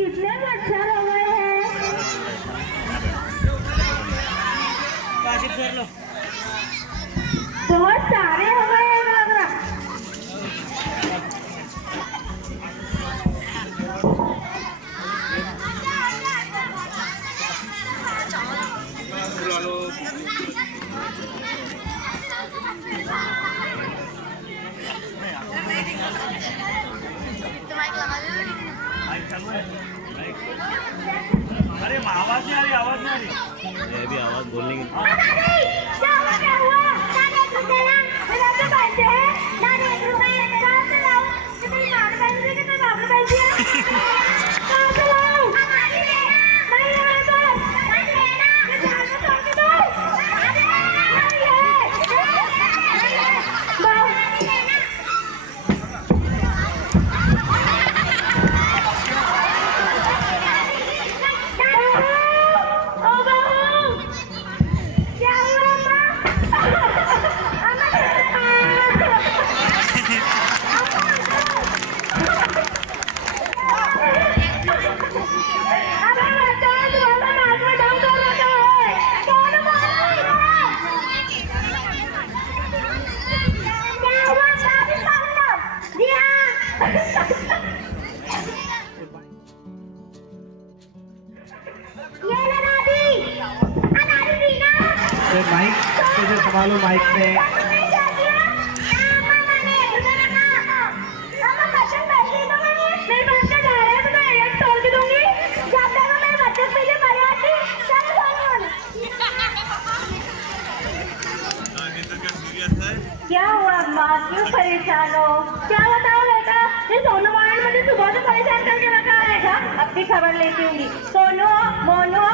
कितने मच्छर हो गए हैं। बहुत सारे हो गए हैं लग रहा। अरे आवाज नहीं आ रही, आवाज नहीं आ रही। ये भी आवाज बोलने की। क्या हुआ? माइक कैसे संभालो माइक पे। क्या हुआ माँ, क्यों परेशान हो? क्या बताओ बेटा, ये सोनू मोहन मुझे सुबह से परेशान करके रखा है। अब की खबर लेती हूँ। सोनू मोनू,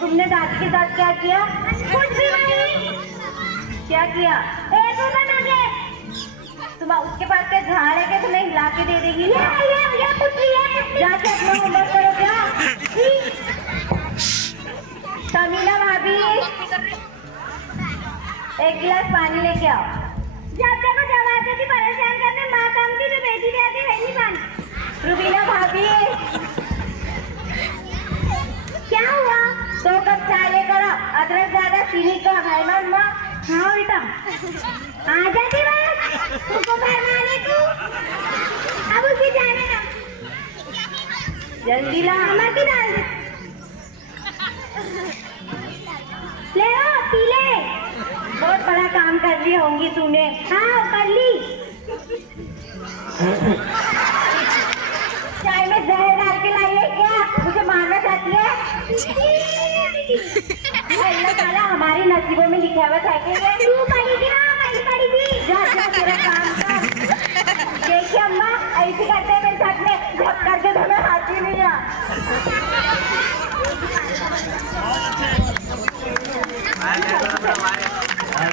तुमने दादी के साथ क्या किया? कुछ भी नहीं। क्या किया? तुम उसके पास क्या झाड़ है कि तुम्हें हिला के दे देगी? ये कुछ भी है। जाके अपना होमवर्क करो। क्या तमीला भाभी, एक गिलास पानी लेके आओ। जब देखो जब आते थी परेशान करने, माँ काम की जो बेटी ले आती वही पानी। रुबीना भाभी, क्या हुआ? 2 कप चाय लेकर आओ, अदरक ज्यादा चीनी कम है ना अम्मा? हाँ बेटा। आ जाती बस, तुमको फरमाने को। अब उसे जाने दो, जल्दी ला। अम्मा की डाल दे। ले लो, पी ले। बहुत बड़ा काम कर ली होंगी तूने। हाँ कर ली। चाय में जहर डाल के लाई है क्या? मुझे मारना चाहती है? अल्लाह ताला हमारी नसीबों में लिखा हुआ था कि तू पढ़ेगी ना, मैं पढ़ेगी। जा जा तेरा काम कर। देखिए अम्मा, ऐसे करते हैं मेरे साथ में, जब करके तो मैं हाथ ही नहीं जा।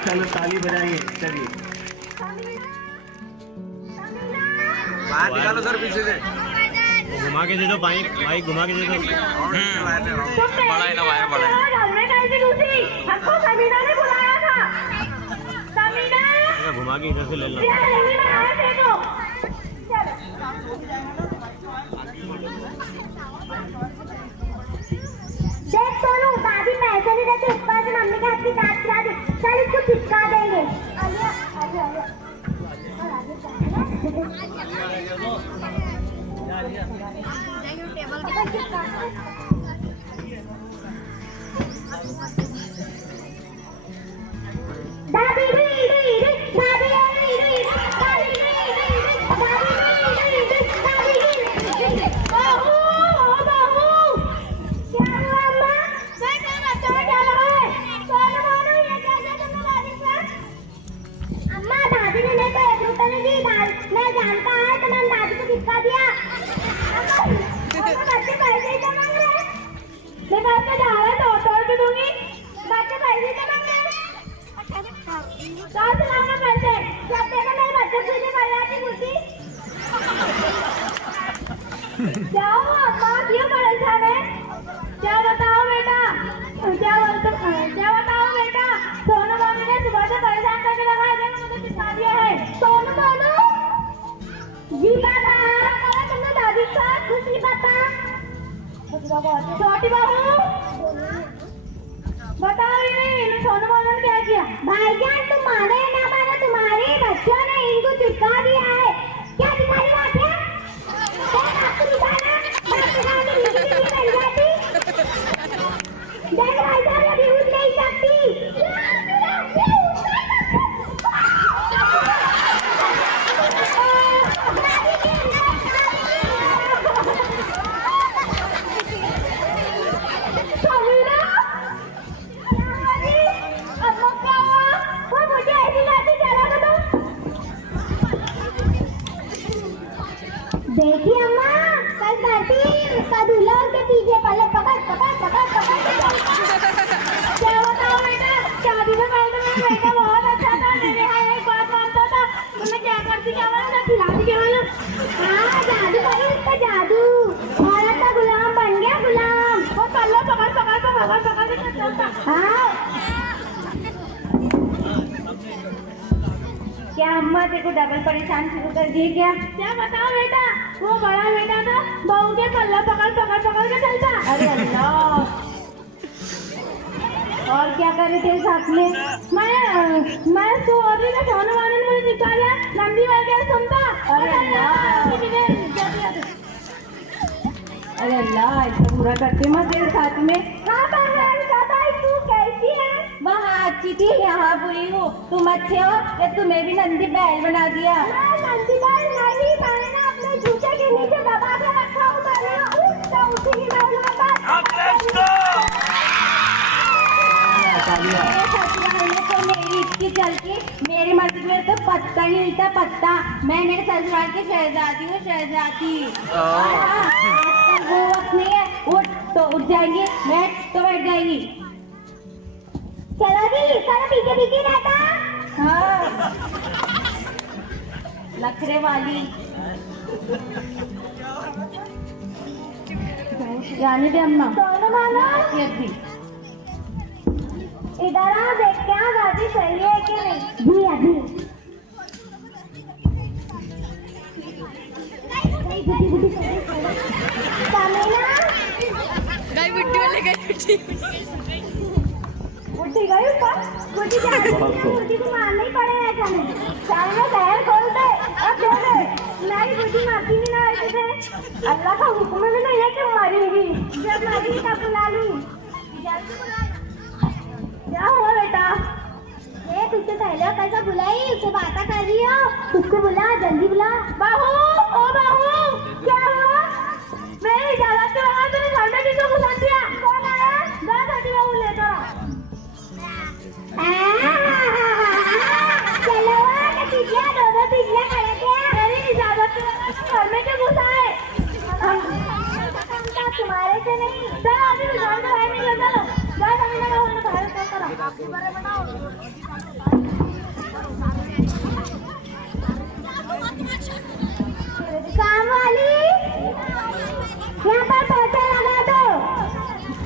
चलो ताली बजाइए, चलिए। बाहर निकालो सर पीछे से। घुमा के दे दो माइक, घुमा के दे दो। बड़ा है ना वायर, बड़ा है। हमको समीना ने बुलाया था। समीना, घुमा के इधर से ले लो। देख सोनू, दादी पैसे नहीं देते, ऊपर से मम्मी के हाथ की दांत खिला दी। चल इसको चिपका देंगे। आलिया, आलिया, आलिया। दादी मैं जानता है तो मैंने दादी को चिपका दिया। बच्चे पैसे ही तो मांग रहे हैं। मैं बात में जा रहा तो तोड़ के दूंगी। बच्चे पैसे ही तो मांग रहे हैं। कहाँ से लाऊंगा पैसे? जब देखो मेरे बच्चे तुझे पड़ जाती कुर्सी। क्या हुआ अम्मा, क्यों परेशान है? क्या बताओ बेटा, क्या बताओ बेटा? सोनू मम्मी ने सुबह से परेशान करके रखा है, मुझे चिपका दिया है। सोनू जी तुमने दादी के साथ कुछ छोटी बहू बताओ ये सोनू मोनू ने क्या किया? भाईजान तुम माने या ना माने, तुम्हारे बच्चों ने इनको चिपका दिया है। क्या तुम्हारी बात है? आपको दिखाना देख भाईजान अभी उठ नहीं सकती। देखिए अम्मा, कल धरती उसका दूल्हा उसके पीछे पकड़ पकड़ पकड़ पकड़ पकड़ क्या बताओ बेटा, शादी में पहले तो मेरा बेटा बहुत अच्छा था, मेरे यहाँ एक बात मानता था, तो मैं क्या करती क्या मालूम, खिलाती क्या मालूम। हाँ जादू करो इसका जादू, औरत का गुलाम बन गया गुलाम, वो पल्ला पकड़ पकड़ पकड़ पकड़ के चलता। हाँ क्या अम्मा तेरे को डबल परेशान शुरू कर दिए क्या? क्या बताओ बेटा, वो बड़ा बेटा था बहू के पल्ला पकड़ पकड़ पकड़ के चलता। अरे अल्लाह, और क्या करे थे साथ में? मैं सो रही थी, सोनू वाले ने मुझे निकाला, लंबी वाले सुनता। अरे अल्लाह, अरे अल्लाह, ऐसा बुरा करते मत तेरे साथ में। हाँ तू कैसी है? वहाँ अच्छी थी, यहाँ बुरी हूँ। तुम अच्छे हो या तुम्हें भी नंदी बैल बना दिया? मैं नंदी बैल नहीं, मैंने ना अपने जूते के नीचे दबा के रखा हूँ, मैंने उसी की बैल में तो मेरी इसकी चलती, मेरी मर्जी में तो पत्ता नहीं हिलता पत्ता। मैं मेरे ससुराल की शहजादी हूँ, शहजादी। वो वक्त नहीं है, उठ तो उठ जाएंगी, बैठ तो बैठ जाएंगी। चलो जी, सारा पीछे पीछे रहता। हाँ लखरे वाली जाने दे अम्मा। सोनू मानो इधर आ, देख क्या दादी सही है कि नहीं? जी अभी बुढ़ी गई ऊपर, बुढ़ी को मारना ही पड़ेगा। सामने बहन खोल दे और छोड़ दे, नहीं बुढ़ी मारती नहीं ना ऐसे से। अल्लाह का हुक्म भी नहीं है कि मरेगी, जब मरेगी तब बुला ली। क्या हुआ बेटा? ये तुझसे पहले कैसा बुलाई, उससे बात कर रही हो, उसको बुला, जल्दी बुला। बहू, ओ बहू, क्या हुआ? मेरी इजाजत के बगैर तूने घर में किसको घुसा दिया? कौन आया? जा छोटी बहू लेकर चलो पीछे दो पीछे खड़े थे। मेरी इजाजत के बगैर घर में क्यों घुसा है? तुम्हारे से नहीं। चलो अभी घर से बाहर निकलो, चलो जा समीना का होने बाहर चल करो। काम वाली यहाँ पर पोछा लगा दो,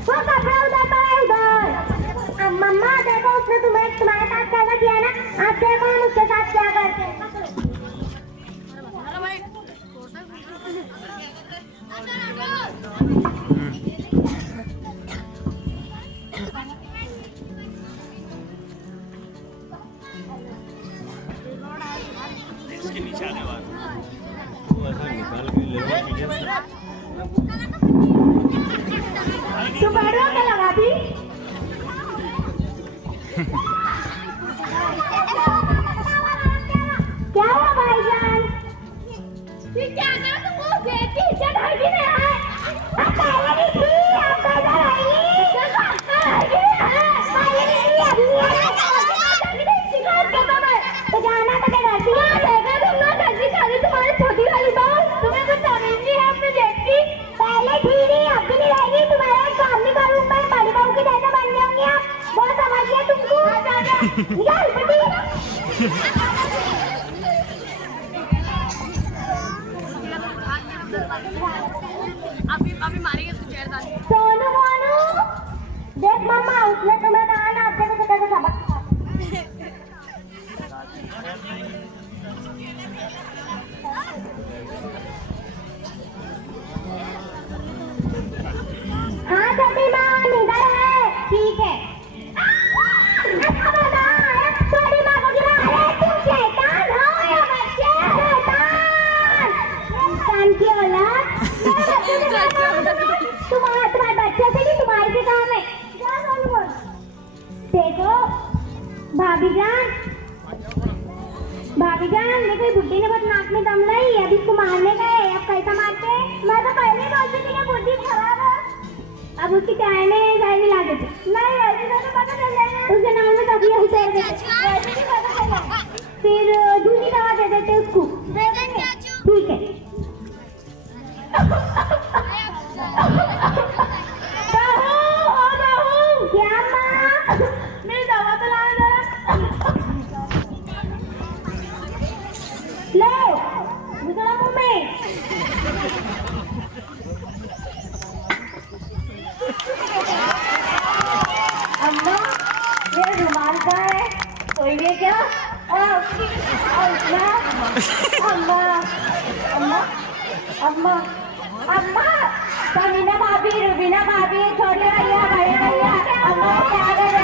वो कपड़ा उधर पर है उधर। अब मम्मा देखो उसने तुम्हारे साथ कैसा किया ना, आप देखो हम उसके साथ क्या करते हैं। इसके नीचे आने वाला वो ऐसा निकाल के ले तू बैठो क्या लगा दी? क्या हुआ भाईजान? क्या करो तुम? वो बेटी इज्जत है कि नहीं है? अब पहले भी थी, अब कैसा रहेगी? तो जाना तो क्या करती है? देखा तुम लोग कैसी शादी तुम्हारी छोटी वाली बहू, तुम्हें कुछ समझ नहीं है अपने जेठ की। पहले थी नहीं, अब भी नहीं रहेगी। तुम्हारे सामने का रूम में बड़ी बहू की जैसे बन जाओगी आप, बहुत समझ लिया तुमको। निकाल बेटी। अभी मारेंगे तो चेयर डाल। सोनू मोनू देख मम्मा, उसने तुम्हें कहा ना अपने को कैसे सबक सुनी कोई बुड्ढी ने बहुत नाक में दम लाई, अब इसको मारने गए, अब कैसा मारते? मैं तो पहले ही बोलती थी कि बुड्ढी खराब है। अब उसकी चाय में जाए मिला देते। नहीं ऐसे तो पता चल जाएगा, उसके नाम में कभी उतार देते, ऐसे भी पता चल जाएगा। फिर दूसरी दवा दे देते उसको, दे देंगे, ठीक है। क्या माँ? मेरी दवा तो ला जरा। लो, निकलो मुँह में। अम्मा, मेरा रुमाल कहाँ है? कोई भी क्या? अम्मा, अम्मा, अम्मा, अम्मा, अम्मा, समीना भाभी, रुबीना भाभी, छोटी भैया, बड़े भैया, अम्मा क्या कर